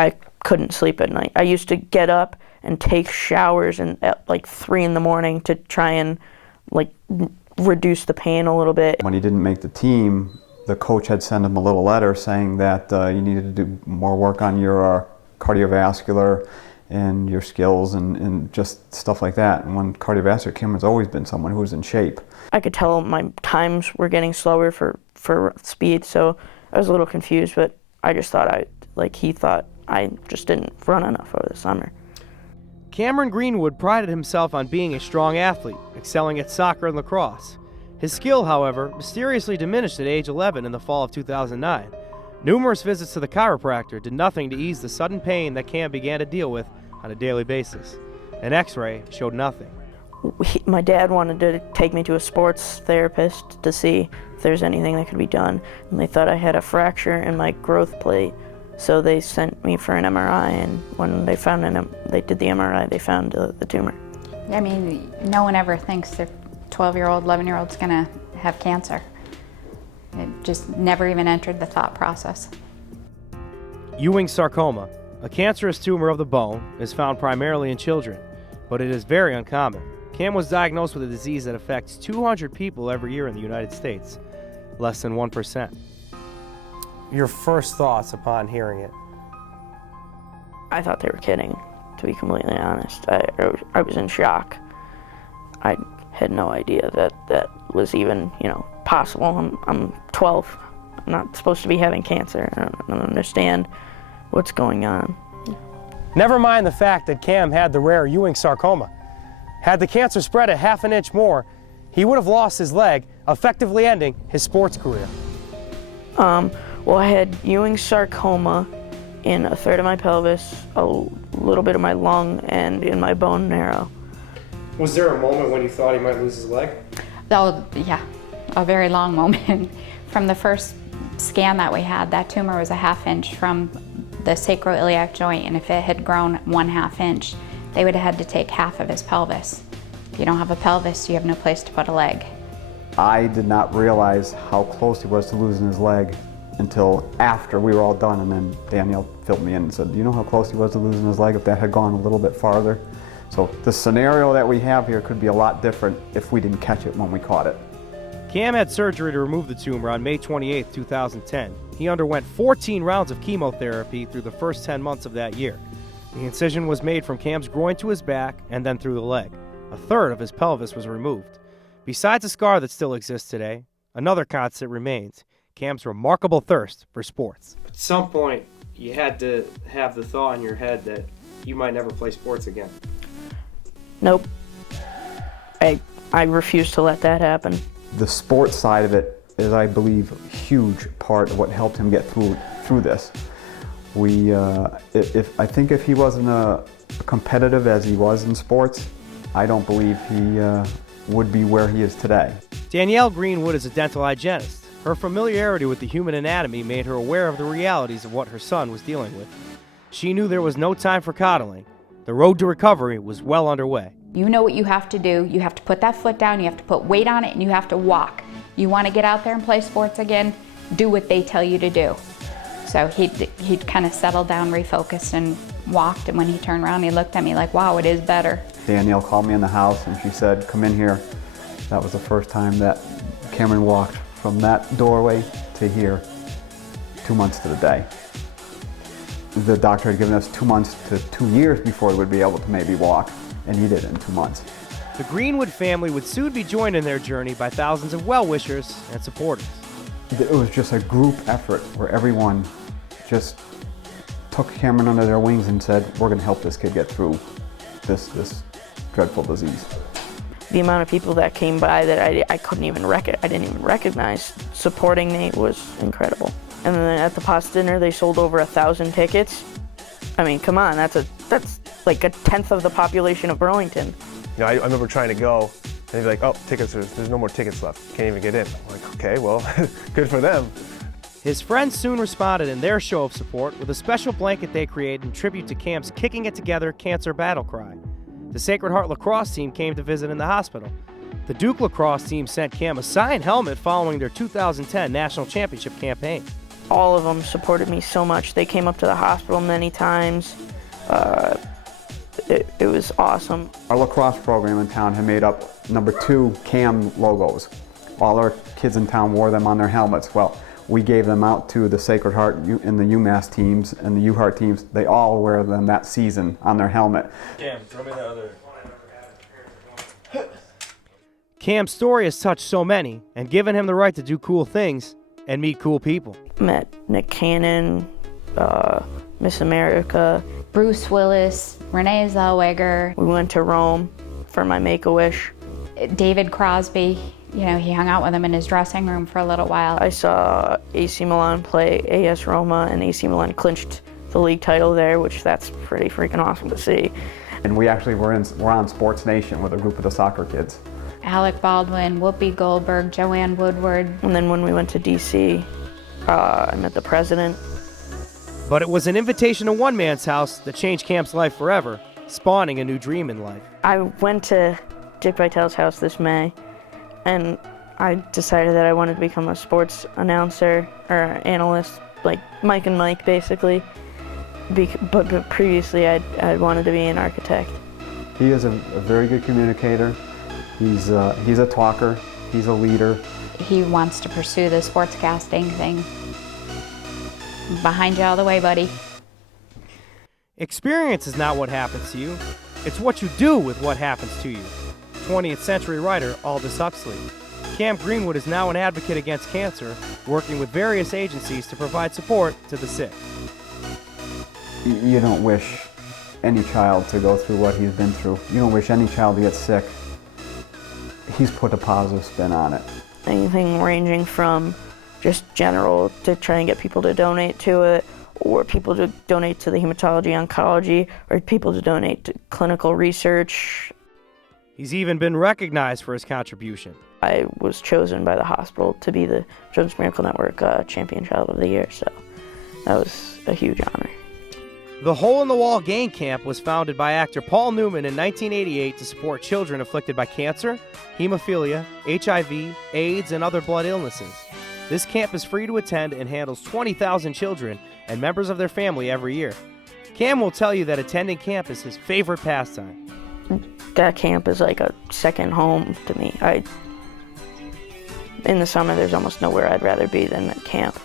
I couldn't sleep at night. I used to get up and take showers at like 3 in the morning to try and like reduce the pain a little bit. When he didn't make the team, the coach had sent him a little letter saying that you needed to do more work on your cardiovascular and your skills and just stuff like that. And when cardiovascular, Cam has always been someone who was in shape. I could tell my times were getting slower for speed, so I was a little confused, but I just thought he thought I just didn't run enough over the summer. Cameron Greenwood prided himself on being a strong athlete, excelling at soccer and lacrosse. His skill, however, mysteriously diminished at age 11 in the fall of 2009. Numerous visits to the chiropractor did nothing to ease the sudden pain that Cam began to deal with on a daily basis. An x-ray showed nothing. My dad wanted to take me to a sports therapist to see if there's anything that could be done, and they thought I had a fracture in my growth plate, so they sent me for an MRI, and when they did the MRI, they found the tumor. I mean, no one ever thinks their 12-year-old, 11-year-old's gonna have cancer. It just never even entered the thought process. Ewing sarcoma, a cancerous tumor of the bone, is found primarily in children, but it is very uncommon. Cam was diagnosed with a disease that affects 200 people every year in the United States, less than 1%. Your first thoughts upon hearing it? I thought they were kidding, to be completely honest. I was in shock. I had no idea that was even, possible. I'm 12. I'm not supposed to be having cancer. I don't understand what's going on. Never mind the fact that Cam had the rare Ewing sarcoma. Had the cancer spread a half an inch more, he would have lost his leg, effectively ending his sports career. Well, I had Ewing sarcoma in a third of my pelvis, a little bit of my lung, and in my bone marrow. Was there a moment when you thought he might lose his leg? Oh, yeah, a very long moment. From the first scan that we had, that tumor was a ½ inch from the sacroiliac joint, and if it had grown 1/2 inch, they would have had to take half of his pelvis. If you don't have a pelvis, you have no place to put a leg. I did not realize how close he was to losing his leg until after we were all done, and then Danielle filled me in and said, do you know how close he was to losing his leg if that had gone a little bit farther? So the scenario that we have here could be a lot different if we didn't catch it when we caught it. Cam had surgery to remove the tumor on May 28, 2010. He underwent 14 rounds of chemotherapy through the first 10 months of that year. The incision was made from Cam's groin to his back and then through the leg. A third of his pelvis was removed. Besides a scar that still exists today, another constant remains: Cam's remarkable thirst for sports. At some point, you had to have the thought in your head that you might never play sports again. Nope. I refuse to let that happen. The sports side of it is, I believe, a huge part of what helped him get through this. I think if he wasn't competitive as he was in sports, I don't believe he would be where he is today. Danielle Greenwood is a dental hygienist. Her familiarity with the human anatomy made her aware of the realities of what her son was dealing with. She knew there was no time for coddling. The road to recovery was well underway. You know what you have to do. You have to put that foot down, you have to put weight on it, and you have to walk. You want to get out there and play sports again, do what they tell you to do. So he'd kind of settled down, refocused, and walked, and when he turned around, he looked at me like, wow, it is better. Danielle called me in the house and she said, come in here. That was the first time that Cameron walked from that doorway to here, 2 months to the day. The doctor had given us 2 months to 2 years before he would be able to maybe walk, and he did it in 2 months. The Greenwood family would soon be joined in their journey by thousands of well-wishers and supporters. It was just a group effort where everyone just took Cameron under their wings and said, we're going to help this kid get through this dreadful disease. The amount of people that came by that I didn't even recognize supporting me was incredible. And then at the Pasta dinner, they sold over 1,000 tickets. I mean, come on, that's like a tenth of the population of Burlington. You know, I remember trying to go, and they'd be like, oh, tickets, there's no more tickets left. Can't even get in. I'm like, okay, well, good for them. His friends soon responded in their show of support with a special blanket they created in tribute to Cam's Kicking It Together cancer battle cry. The Sacred Heart lacrosse team came to visit in the hospital. The Duke lacrosse team sent Cam a signed helmet following their 2010 national championship campaign. all of them supported me so much. They came up to the hospital many times. It was awesome. Our lacrosse program in town had made up #2 Cam logos. All our kids in town wore them on their helmets. Well, we gave them out to the Sacred Heart and the UMass teams and the U-Heart teams. They all wear them that season on their helmet. Cam, throw me the other. Cam's story has touched so many and given him the right to do cool things and meet cool people. Met Nick Cannon, Miss America. Bruce Willis, Renee Zellweger, We went to Rome for my Make-A-Wish. David Crosby. You know, he hung out with him in his dressing room for a little while. I saw AC Milan play AS Roma, and AC Milan clinched the league title there, which that's pretty freaking awesome to see. And we actually were on Sports Nation with a group of the soccer kids. Alec Baldwin, Whoopi Goldberg, Joanne Woodward. And then when we went to DC, I met the president. But it was an invitation to one man's house that changed Cam's life forever, spawning a new dream in life. I went to Dick Vitale's house this May, and I decided that I wanted to become a sports announcer or analyst, like Mike and Mike, basically. But previously, I wanted to be an architect. He is a very good communicator. He's a talker. He's a leader. He wants to pursue the sportscasting thing. Behind you all the way, buddy. Experience is not what happens to you. It's what you do with what happens to you. 20th century writer Aldous Huxley. Cam Greenwood is now an advocate against cancer, working with various agencies to provide support to the sick. You don't wish any child to go through what he's been through. You don't wish any child to get sick. He's put a positive spin on it. Anything ranging from just general to try and get people to donate to it, or people to donate to the hematology oncology, or people to donate to clinical research. He's even been recognized for his contribution. I was chosen by the hospital to be the Children's Miracle Network Champion Child of the Year, so that was a huge honor. The Hole in the Wall Gang Camp was founded by actor Paul Newman in 1988 to support children afflicted by cancer, hemophilia, HIV, AIDS, and other blood illnesses. This camp is free to attend and handles 20,000 children and members of their family every year. Cam will tell you that attending camp is his favorite pastime. That camp is like a second home to me. In the summer, there's almost nowhere I'd rather be than at camp.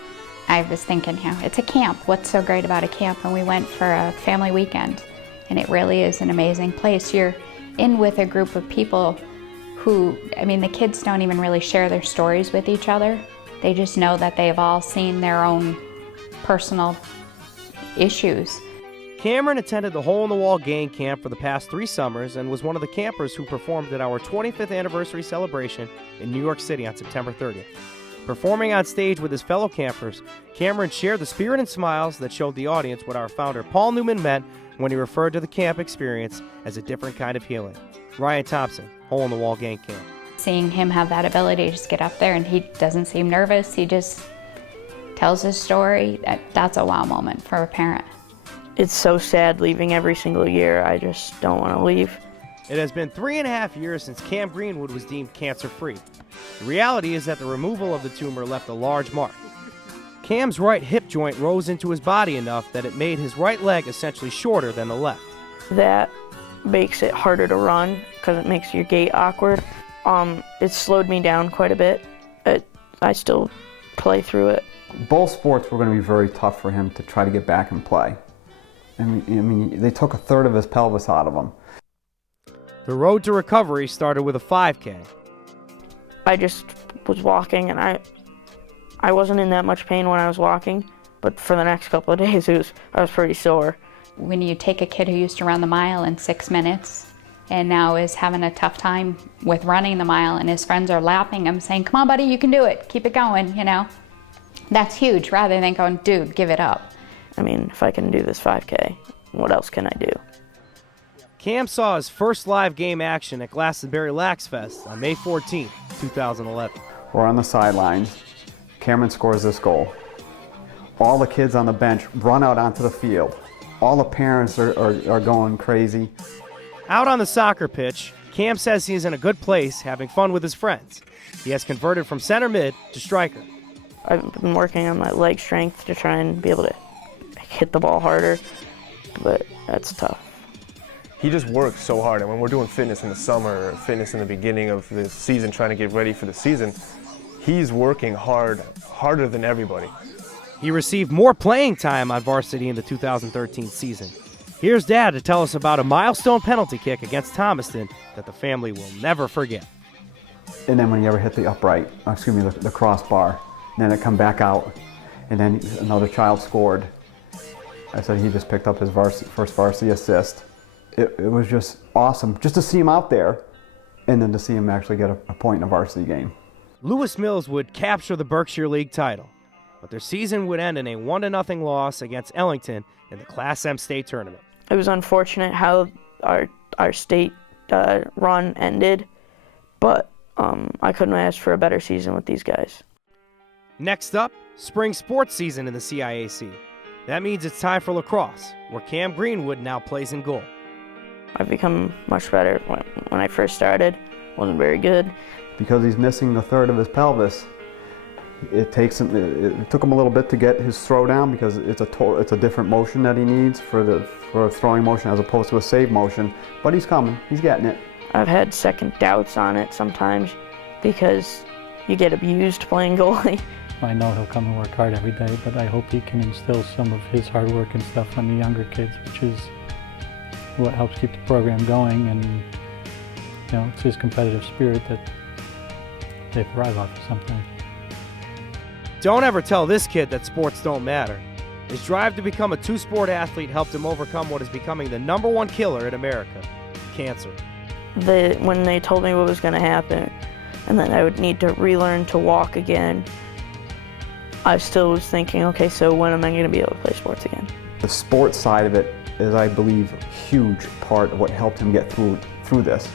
I was thinking, it's a camp. What's so great about a camp? And we went for a family weekend, and it really is an amazing place. You're in with a group of people who, the kids don't even really share their stories with each other. They just know that they've all seen their own personal issues. Cameron attended the Hole in the Wall Gang Camp for the past 3 summers and was one of the campers who performed at our 25th anniversary celebration in New York City on September 30th. Performing on stage with his fellow campers, Cameron shared the spirit and smiles that showed the audience what our founder Paul Newman meant when he referred to the camp experience as a different kind of healing. Ryan Thompson, Hole in the Wall Gang Camp. Seeing him have that ability to just get up there and he doesn't seem nervous, he just tells his story, that's a wow moment for a parent. It's so sad leaving every single year. I just don't want to leave. It has been 3.5 years since Cam Greenwood was deemed cancer-free. The reality is that the removal of the tumor left a large mark. Cam's right hip joint rose into his body enough that it made his right leg essentially shorter than the left. That makes it harder to run because it makes your gait awkward. It slowed me down quite a bit. I still play through it. Both sports were going to be very tough for him to try to get back and play. They took a third of his pelvis out of him. The road to recovery started with a 5K. I just was walking, and I wasn't in that much pain when I was walking, but for the next couple of days, I was pretty sore. When you take a kid who used to run the mile in 6 minutes and now is having a tough time with running the mile, and his friends are lapping him saying, "Come on, buddy, you can do it, keep it going," that's huge, rather than going, "Dude, give it up." If I can do this 5K, what else can I do? Cam saw his first live game action at Glastonbury Lax Fest on May 14, 2011. We're on the sidelines. Cameron scores this goal. All the kids on the bench run out onto the field. All the parents are going crazy. Out on the soccer pitch, Cam says he's in a good place having fun with his friends. He has converted from center mid to striker. I've been working on my leg strength to try and be able to hit the ball harder, but that's tough. He just works so hard, and when we're doing fitness in the summer, or fitness in the beginning of the season, trying to get ready for the season, he's working hard, harder than everybody. He received more playing time on varsity in the 2013 season. Here's Dad to tell us about a milestone penalty kick against Thomaston that the family will never forget. And then when he ever hit the upright, the crossbar, and then it come back out, and then another child scored. I said he just picked up his first varsity assist. It was just awesome just to see him out there, and then to see him actually get a point in a varsity game. Lewis Mills would capture the Berkshire League title, but their season would end in a 1-0 loss against Ellington in the Class M state tournament. It was unfortunate how our state run ended, but I couldn't ask for a better season with these guys. Next up, spring sports season in the CIAC. That means it's time for lacrosse, where Cam Greenwood now plays in goal. I've become much better. When I first started, wasn't very good. Because he's missing the third of his pelvis, it took him a little bit to get his throw down, because it's a different motion that he needs for a throwing motion as opposed to a save motion. But he's coming. He's getting it. I've had second doubts on it sometimes because you get abused playing goalie. I know he'll come and work hard every day, but I hope he can instill some of his hard work and stuff on the younger kids, which is what helps keep the program going. And it's his competitive spirit that they thrive off of sometimes. Don't ever tell this kid that sports don't matter. His drive to become a two-sport athlete helped him overcome what is becoming the #1 killer in America, cancer. When they told me what was going to happen and that I would need to relearn to walk again, I still was thinking, okay, so when am I going to be able to play sports again? The sports side of it is, I believe, a huge part of what helped him get through this.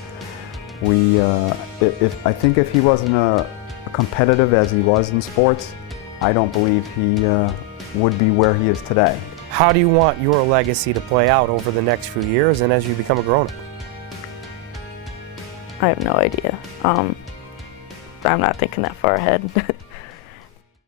I think if he wasn't competitive as he was in sports, I don't believe he would be where he is today. How do you want your legacy to play out over the next few years and as you become a grown-up? I have no idea. I'm not thinking that far ahead.